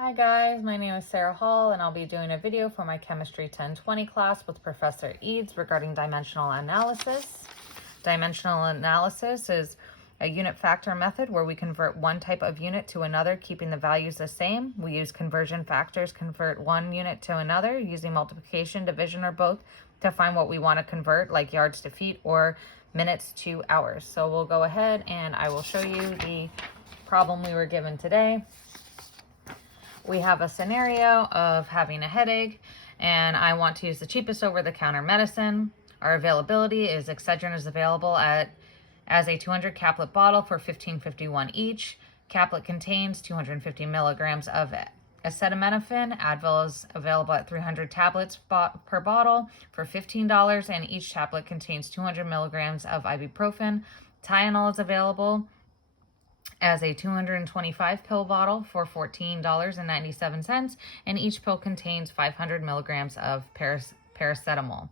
Hi guys, my name is Sarah Hall and I'll be doing a video for my Chemistry 1020 class with Professor Eads regarding dimensional analysis. Dimensional analysis is a unit factor method where we convert one type of unit to another, keeping the values the same. We use conversion factors, convert one unit to another using multiplication, division, or both to find what we want to convert, like yards to feet or minutes to hours. So we'll go ahead and I will show you the problem we were given today. We have a scenario of having a headache and I want to use the cheapest over-the-counter medicine. Our availability is Excedrin is available as a 200 caplet bottle for $15.51 each. Caplet contains 250 milligrams of acetaminophen. Advil is available at 300 tablets per bottle for $15, and each tablet contains 200 milligrams of ibuprofen. Tylenol is available as a 225 pill bottle for $14.97, and each pill contains 500 milligrams of paracetamol.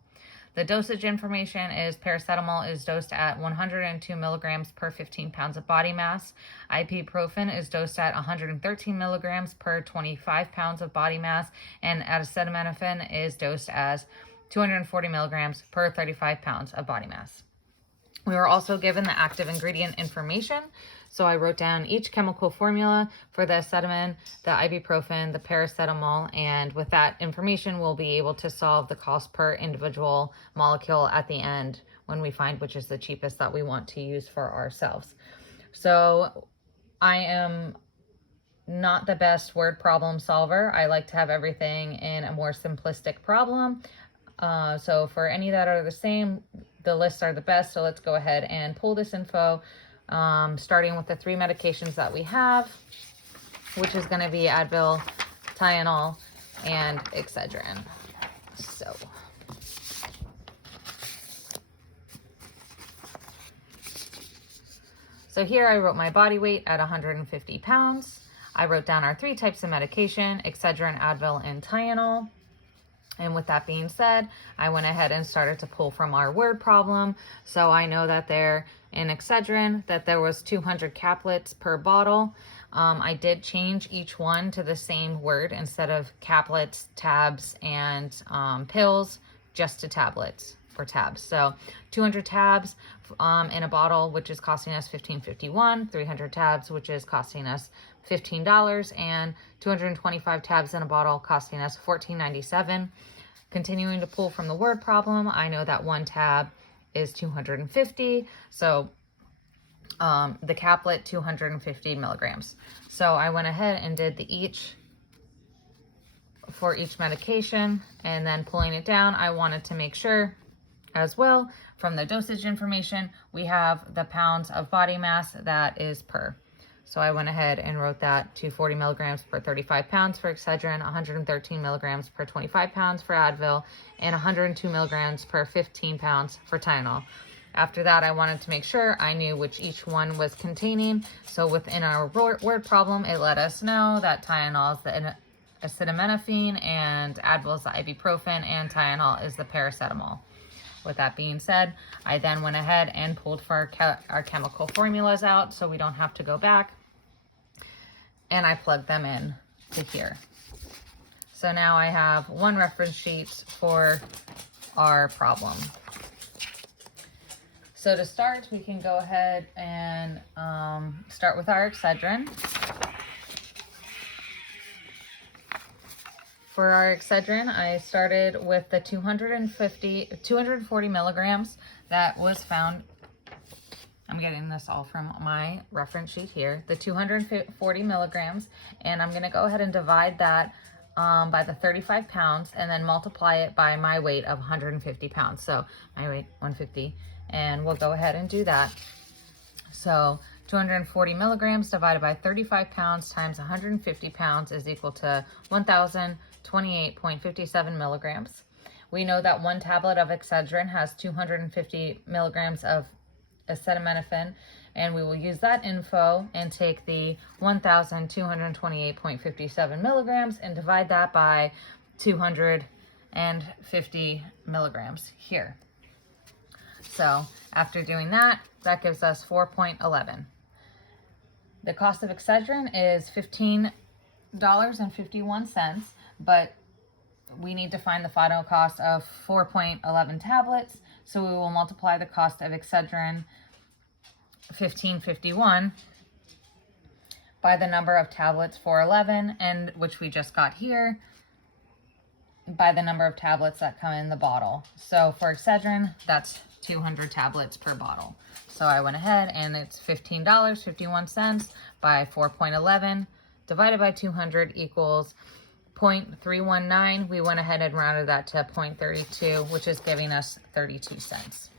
The dosage information is paracetamol is dosed at 102 milligrams per 15 pounds of body mass. Ibuprofen is dosed at 113 milligrams per 25 pounds of body mass, and acetaminophen is dosed as 240 milligrams per 35 pounds of body mass. We were also given the active ingredient information. So I wrote down each chemical formula for the acetamin, the ibuprofen, the paracetamol, and with that information, we'll be able to solve the cost per individual molecule at the end when we find which is the cheapest that we want to use for ourselves. So I am not the best word problem solver. I like to have everything in a more simplistic problem. So for any that are the same, the lists are the best. So let's go ahead and pull this info, starting with the three medications that we have, which is going to be Advil, Tylenol, and Excedrin. So here I wrote my body weight at 150 pounds. I wrote down our three types of medication, Excedrin, Advil, and Tylenol. And with that being said, I went ahead and started to pull from our word problem. So I know that there in Excedrin that there was 200 caplets per bottle. I did change each one to the same word instead of caplets, tabs, and pills, just to tablets or tabs. So 200 tabs in a bottle, which is costing us $15.51, 300 tabs, which is costing us $15, and 225 tabs in a bottle costing us $14.97. Continuing to pull from the word problem, I know that one tab is 250, so the caplet 250 milligrams. So I went ahead and did the each for each medication, and then pulling it down, I wanted to make sure as well from the dosage information we have the pounds of body mass that is per. So I went ahead and wrote that 240 milligrams per 35 pounds for Excedrin, 113 milligrams per 25 pounds for Advil, and 102 milligrams per 15 pounds for Tylenol. After that, I wanted to make sure I knew which each one was containing. So within our word problem, it let us know that Tylenol is the acetaminophen, and Advil is the ibuprofen, and Tylenol is the paracetamol. With that being said, I then went ahead and pulled for our chemical formulas out so we don't have to go back. And I plugged them in to here. So now I have one reference sheet for our problem. So to start, we can go ahead and start with our Excedrin. For our Excedrin, I started with the 240 milligrams that was found. I'm getting this all from my reference sheet here. The 240 milligrams, and I'm going to go ahead and divide that by the 35 pounds and then multiply it by my weight of 150 pounds. So my weight, 150, and we'll go ahead and do that. So 240 milligrams divided by 35 pounds times 150 pounds is equal to 1,028.57 milligrams. We know that one tablet of Excedrin has 250 milligrams of acetaminophen, and we will use that info and take the 1,228.57 milligrams and divide that by 250 milligrams here. So after doing that, that gives us 4.11. The cost of Excedrin is $6.51, but we need to find the final cost of 4.11 tablets. So we will multiply the cost of Excedrin 1551 by the number of tablets 411, and which we just got here, by the number of tablets that come in the bottle. So for Excedrin, that's 200 tablets per bottle. So I went ahead and it's $15.51 by 4.11 divided by 200 equals 0.319. We went ahead and rounded that to 0.32, which is giving us 32 cents.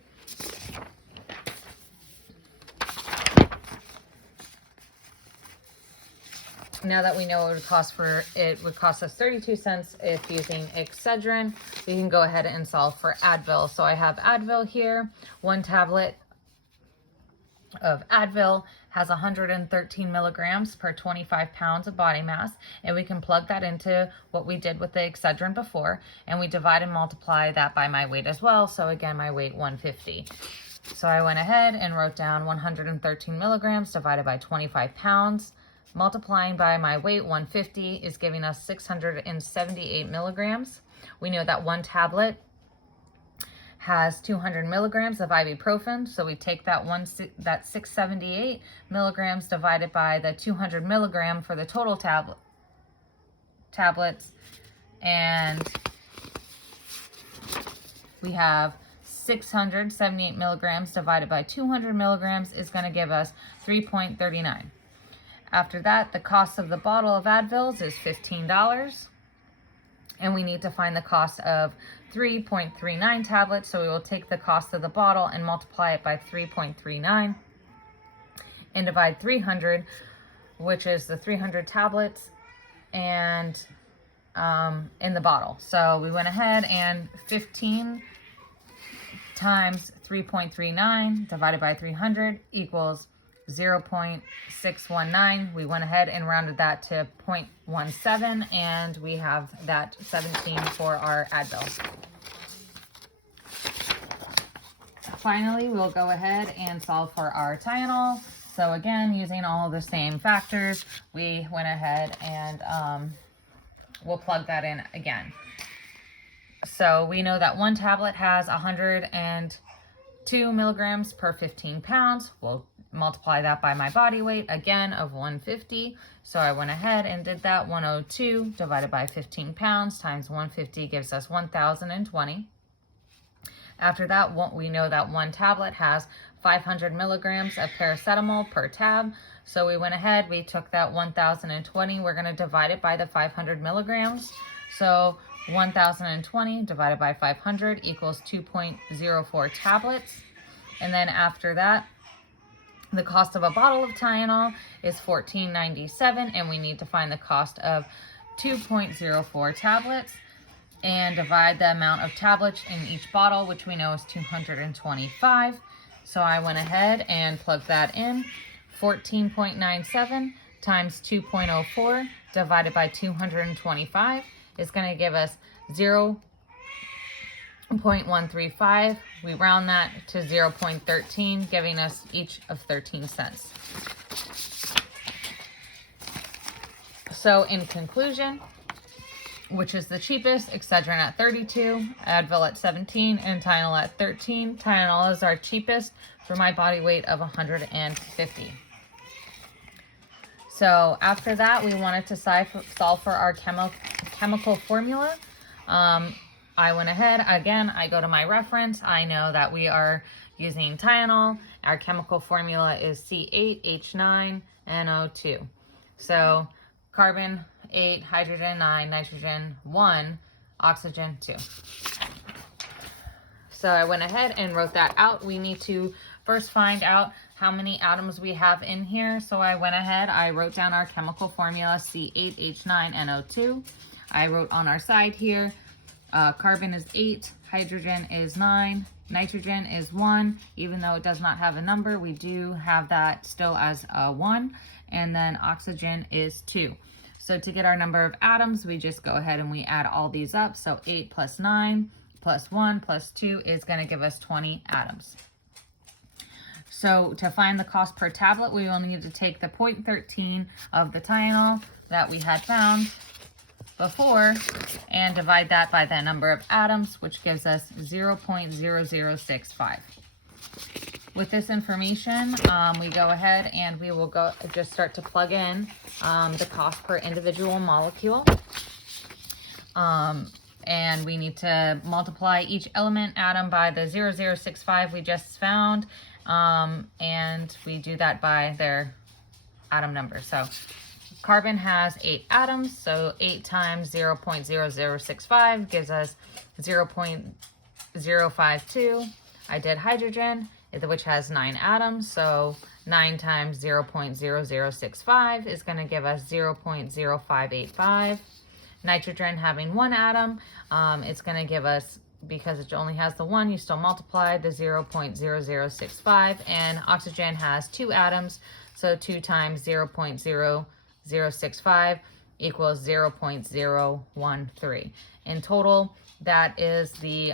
Now that we know what it would cost us 32 cents if using Excedrin, we can go ahead and solve for Advil. So I have Advil here. One tablet of Advil has 113 milligrams per 25 pounds of body mass, and we can plug that into what we did with the Excedrin before, and we divide and multiply that by my weight as well. So again, my weight 150. So I went ahead and wrote down 113 milligrams divided by 25 pounds. Multiplying by my weight, 150, is giving us 678 milligrams. We know that one tablet has 200 milligrams of ibuprofen, so we take that 678 milligrams divided by the 200 milligram for the total tablets, and we have 678 milligrams divided by 200 milligrams is going to give us 3.39. After that, the cost of the bottle of Advils is $15. And we need to find the cost of 3.39 tablets. So we will take the cost of the bottle and multiply it by 3.39 and divide 300, which is the 300 tablets and in the bottle. So we went ahead and 15 times 3.39 divided by 300 equals 0.619. We went ahead and rounded that to 0.17, and we have that 17 for our Advil. Finally, we'll go ahead and solve for our Tylenol. So again, using all the same factors, we went ahead and we'll plug that in again. So we know that one tablet has 102 milligrams per 15 pounds. We'll multiply that by my body weight, again, of 150. So I went ahead and did that. 102 divided by 15 pounds times 150 gives us 1,020. After that, we know that one tablet has 500 milligrams of paracetamol per tab. So we went ahead, we took that 1,020. We're going to divide it by the 500 milligrams. So 1,020 divided by 500 equals 2.04 tablets. And then after that, the cost of a bottle of Tylenol is $14.97, and we need to find the cost of 2.04 tablets and divide the amount of tablets in each bottle, which we know is 225. So I went ahead and plugged that in. 14.97 times 2.04 divided by 225 is going to give us 0.135. We round that to 0.13, giving us each of 13 cents. So in conclusion, which is the cheapest? Excedrin at 32, Advil at 17, and Tylenol at 13. Tylenol is our cheapest for my body weight of 150. So after that, we wanted to solve for our chemical formula. I went ahead, again, I go to my reference. I know that we are using Tylenol. Our chemical formula is C8H9NO2. So carbon 8, hydrogen 9, nitrogen 1, oxygen 2. So I went ahead and wrote that out. We need to first find out how many atoms we have in here. So I went ahead, I wrote down our chemical formula, C8H9NO2. I wrote on our side here, carbon is 8, hydrogen is 9, nitrogen is 1. Even though it does not have a number, we do have that still as a 1. And then oxygen is 2. So to get our number of atoms, we just go ahead and we add all these up. So 8 plus 9 plus 1 plus 2 is going to give us 20 atoms. So to find the cost per tablet, we will need to take the 0.13 of the Tylenol that we had found before and divide that by the number of atoms, which gives us 0.0065. With this information, we go ahead and we will just start to plug in the cost per individual molecule. And we need to multiply each element atom by the 0065 we just found, and we do that by their atom number. So carbon has 8 atoms, so 8 times 0.0065 gives us 0.052. I did hydrogen, which has 9 atoms, so 9 times 0.0065 is going to give us 0.0585. Nitrogen having 1 atom, it's going to give us, because it only has the 1, you still multiply the 0.0065. And oxygen has 2 atoms, so 2 times 0.0065 equals 0.013. In total, that is the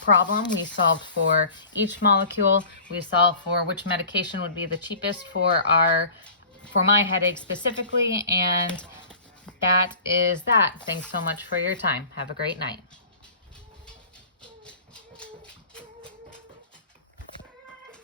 problem we solved for each molecule. We solved for which medication would be the cheapest for my headache specifically, and that is that. Thanks so much for your time. Have a great night.